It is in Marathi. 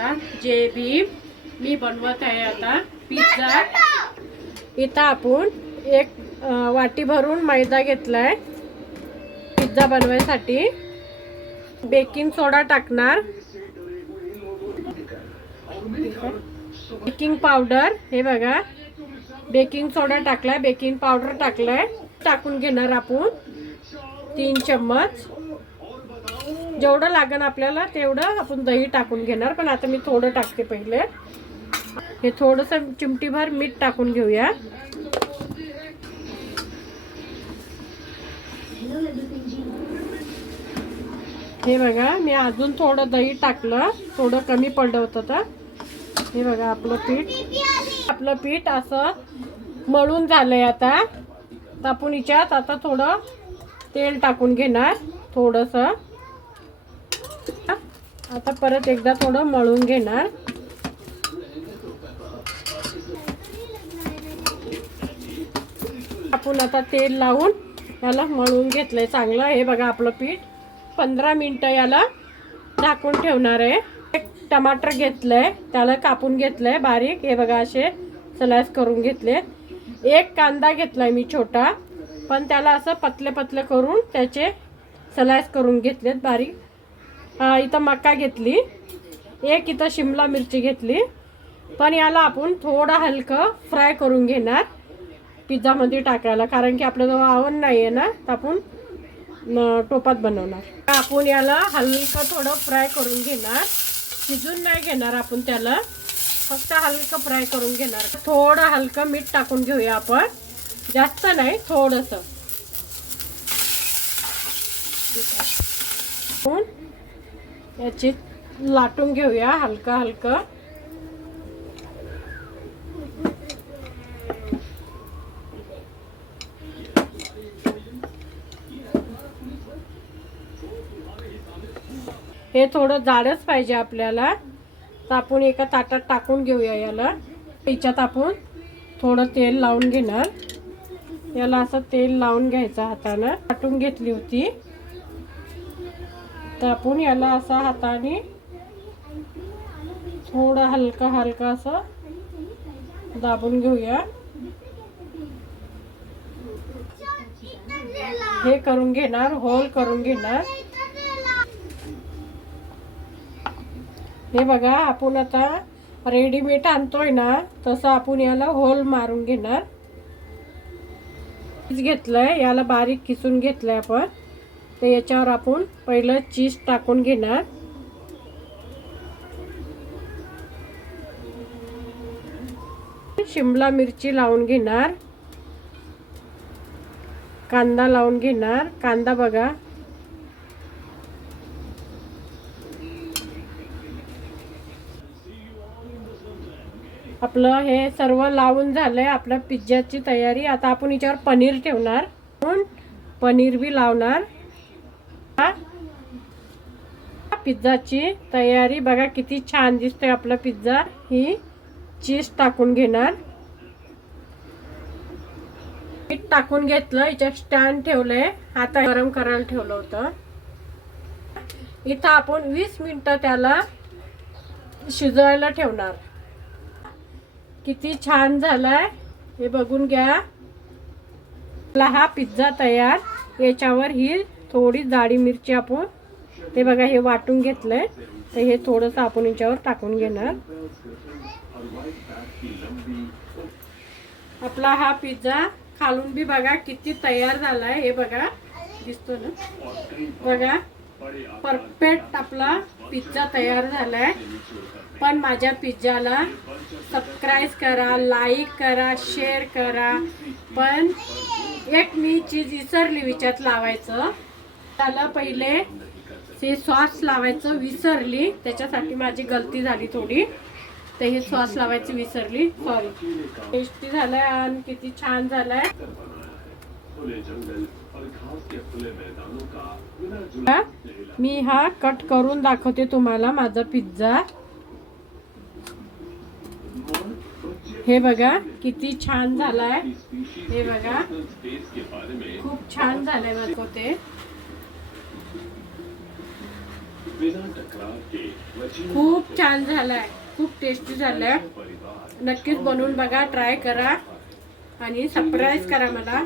आता जय भीम. मी बनवत आहे आता पिझ्झा. इथं आपण एक वाटी भरून मैदा घेतलाय पिझ्झा बनवायसाठी. बेकिंग सोडा टाकणार, बेकिंग पावडर, हे बघा बेकिंग सोडा टाकलाय, बेकिंग पावडर टाकलाय. टाकून घेणार आपण 3 चम्मच. जेवढं लागेल आपल्याला तेवढं आपण दही टाकून घेणार, पण आता मी थोडं टाकते पहिले. हे थोडंसं चिमटीभर मीठ टाकून घेऊया. हे बघा मी अजून थोडं दही टाकलं, थोडं कमी पडलं होतं तर. हे बघा आपलं पीठ असं मळून झालंय. आता आपण हिच्यात आता थोडं तेल टाकून घेणार थोडंसं. आता परत एकदा थोडं मळून घेणार. आपण आता तेल लावून याला मळून घेतलंय चांगलं. हे बघा आपलं पीठ 15 मिनिटं याला झाकून ठेवणार आहे. एक टमाटर घेतलंय, त्याला कापून घेतलंय बारीक. हे बघा असे स्लाइस करून घेतले. एक कांदा घेतलाय मी छोटा, पण त्याला असं पतले पतले करून त्याचे स्लाइस करून घेतलेत बारीक. इथं मका घेतली, एक इथं शिमला मिरची घेतली. पण याला आपण थोडं हलकं फ्राय करून घेणार पिझ्झामध्ये टाकायला, कारण की आपल्याजवळ ओव्हन नाही आहे ना, तर आपण टोपात बनवणार. आपण याला हलकं थोडं फ्राय करून घेणार, शिजून नाही घेणार आपण त्याला, फक्त हलकं फ्राय करून घेणार. थोडं हलकं मीठ टाकून घेऊया आपण, जास्त नाही, थोडंसं. याची लाटून घेऊया हलका हलका. हे थोडं जाडच पाहिजे आपल्याला, तर आपण एका ताटात टाकून घेऊया याला. याच्यात आपण थोडं तेल लावून घेणार. याला असं तेल लावून घ्यायचं हातानं. टाकून घेतली होती, तर आपण याला असं हाताने थोडं हलका हलका असं दाबून घेऊया. हे करून घेणार, होल करून घेणार. हे बघा आपण आता रेडीमेड आणतोय ना, तसं आपण याला होल मारून घेणार. चीज घेतलंय, याला बारीक किसून घेतलंय आपण. तर याच्यावर आपण पहिलं चीज टाकून घेणार. शिमला मिरची लावून घेणार, कांदा लावून घेणार. कांदा बघा आपलं हे सर्व लावून झालंय. आपल्या पिझ्झाची तयारी. आता आपण याच्यावर पनीर ठेवणार, पनीर बी लावणार. पिझ्झाची तयारी बघा किती छान दिसतोय आपला पिझ्झा. ही चीज टाकून घेणार, मीठ टाकून घेतलं. याच्यात स्टँड ठेवलंय, आता गरम करायला ठेवलं होतं. इथं आपण 20 मिनिटं त्याला शिजवायला ठेवणार. किती छान झालाय हे बघून घ्या. आपला हा पिझ्झा तयार. याच्यावर ही थोडी जाडी मिरची आपण, हे बघा हे वाटून घेतलंय, तर हे थोडंसं आपण याच्यावर टाकून घेणार. आपला हा पिझ्झा खालून बी बघा किती तयार झालाय. हे बघा दिसतो ना, बघा परफेक्ट आपला पिझ्झा तयार झालाय. पण माझ्या पिझ्झाला सबस्क्राईब करा, लाईक करा, शेअर करा. पण एक मी चीज विसरली विचारात लावायचं. त्याला पहिले ते सॉस लावायचं विसरली, त्याच्यासाठी माझी गलती झाली थोडी. तर हे सॉस लावायचं विसरली, सॉरी. टेस्टी झालाय आणि किती छान झालाय. मी हा कट करून दाखवते तुम्हाला माझा पिझ्झा. हे बघा किती छान झालाय. हे बघा खूप छान झालंय. दाखवते खूप छान झालाय, खूप टेस्टी झालाय. नक्कीच बनवून बघा, ट्राय करा आणि सरप्राईज करा मला.